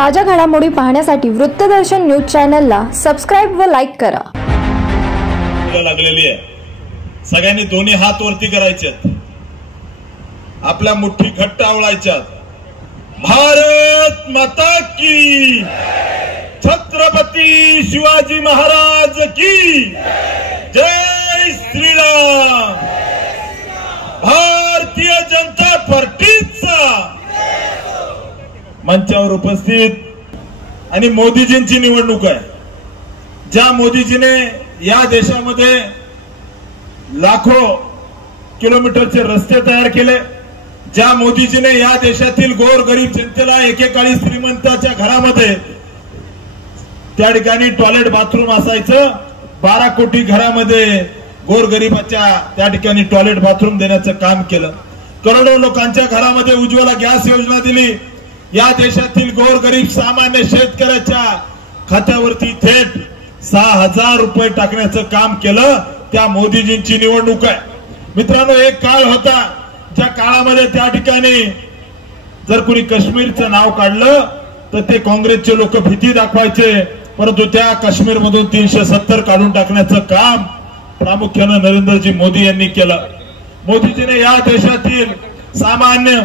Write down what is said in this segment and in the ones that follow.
ताज्या घडामोडी पाहण्यासाठी वृत्तदर्शन न्यूज चॅनलला सबस्क्राइब व लाईक करा। लागलेली आहे, सगळ्यांनी दोन्ही हात वरती करायचे, आपल्या मुठ्ठी घट्ट आवळायच्या। भारत माता की, छत्रपती शिवाजी महाराज की जय श्रीराम। भारतीय जनता पार्टीचा मंचावर उपस्थित आणि मोदीजींची निवडणूक आहे। ज्या मोदीजीने या देशामध्ये लाखो किलोमीटरचे रस्ते तयार केले, ज्या मोदीजीने या देशातील गोरगरीब जनतेला एकेकाळी श्रीमंताच्या घरामध्ये त्या ठिकाणी टॉयलेट बाथरूम असायचं, 12 कोटी घरामध्ये गोरगरिबाच्या त्या ठिकाणी टॉयलेट बाथरूम देण्याचं काम केलं। करोडो लोकांच्या घरामध्ये उज्ज्वला गॅस योजना दिली। या देशातील गोरगरीब सामान्य शेतकऱ्याच्या खात्यावरती थेट 6,000 रुपये टाकण्याचं काम केलं। त्या मोदीजींची निवडणूक आहे। मित्रांनो, एक काळ होता ज्या काळामध्ये त्या ठिकाणी जर कोणी काश्मीरचं नाव काढलं तर ते काँग्रेसचे लोक भीती दाखवायचे, परंतु त्या काश्मीर मधून 370 काढून टाकण्याचं काम प्रामुख्याने नरेंद्रजी मोदी यांनी केलं। मोदीजीने या देशातील सामान्य,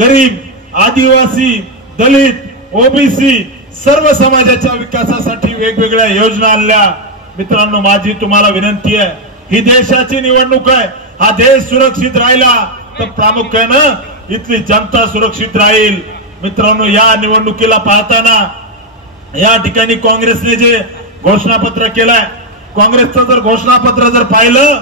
गरीब, आदिवासी, दलित, ओबीसी सर्व समाजाच्या विकासासाठी वेगवेगळ्या योजना आणल्या। मित्रांनो, माझी तुम्हाला विनंती आहे, ही देशाची निवडणूक आहे। हा देश सुरक्षित राहिला तर प्रामुख्यानं इथली जनता सुरक्षित राहील। मित्रांनो, या निवडणुकीला पाहताना या ठिकाणी काँग्रेसने जे घोषणापत्र केलंय, काँग्रेसचं जर घोषणापत्र जर पाहिलं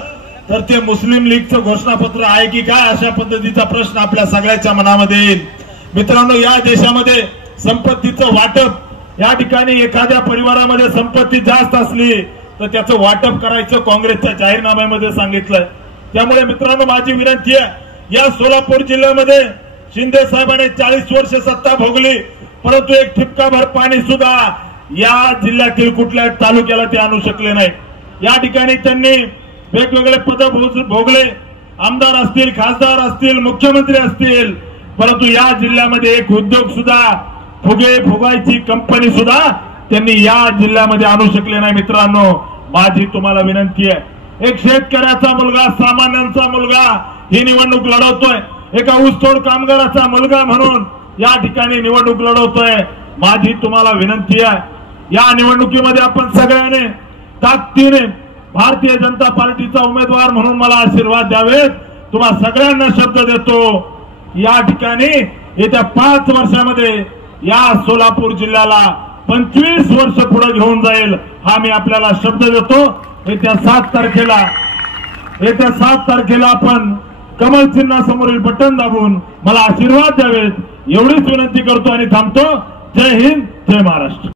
तर ते मुस्लिम लीगचं घोषणापत्र आहे की काय, अशा पद्धतीचा प्रश्न आपल्या सगळ्याच्या मनामध्ये येईल। मित्रांनो, या देशामध्ये संपत्तीचं वाटप, या ठिकाणी एखाद्या परिवारामध्ये संपत्ती जास्त असली तर त्याचं वाटप करायचं काँग्रेसच्या जाहीरनाम्यामध्ये सांगितलंय। त्यामुळे मित्रांनो, माझी विनंती आहे, या सोलापूर जिल्ह्यामध्ये शिंदे साहेबांनी 40 वर्ष सत्ता भोगली, परंतु एक ठिपकाभर पाणी सुद्धा या जिल्ह्यातील कुठल्या तालुक्याला ते आणू शकले नाही। या ठिकाणी त्यांनी वेगवेगळे पद भोगले, आमदार असतील, खासदार असतील, मुख्यमंत्री असतील, परंतु या जिल्ह्यामध्ये एक उद्योग सुद्धा, फुगे फुगायची कंपनी सुद्धा त्यांनी या जिल्ह्यामध्ये आणू शकले नाही। मित्रांनो, माझी तुम्हाला विनंती आहे, एक शेतकऱ्याचा मुलगा, सामान्यांचा मुलगा ही निवडणूक लढवतोय, एका ऊसतोड कामगाराचा मुलगा म्हणून या ठिकाणी निवडणूक लढवतोय। माझी तुम्हाला विनंती आहे, या निवडणुकीमध्ये आपण सगळ्यांनी ताकदीने भारतीय जनता पार्टीचा उमेदवार म्हणून मला आशीर्वाद द्यावेत। तुम्हा सगळ्यांना शब्द देतो, या ठिकाणी येत्या 5 वर्षामध्ये या सोलापूर जिल्ह्याला 25 वर्ष पुढे घेऊन जाईल, हा मी आपल्याला शब्द देतो। येत्या 7 तारखेला आपण कमल चिन्हासमोरील बटन दाबून मला आशीर्वाद द्यावेत, एवढीच विनंती करतो आणि थांबतो। जय हिंद, जय महाराष्ट्र।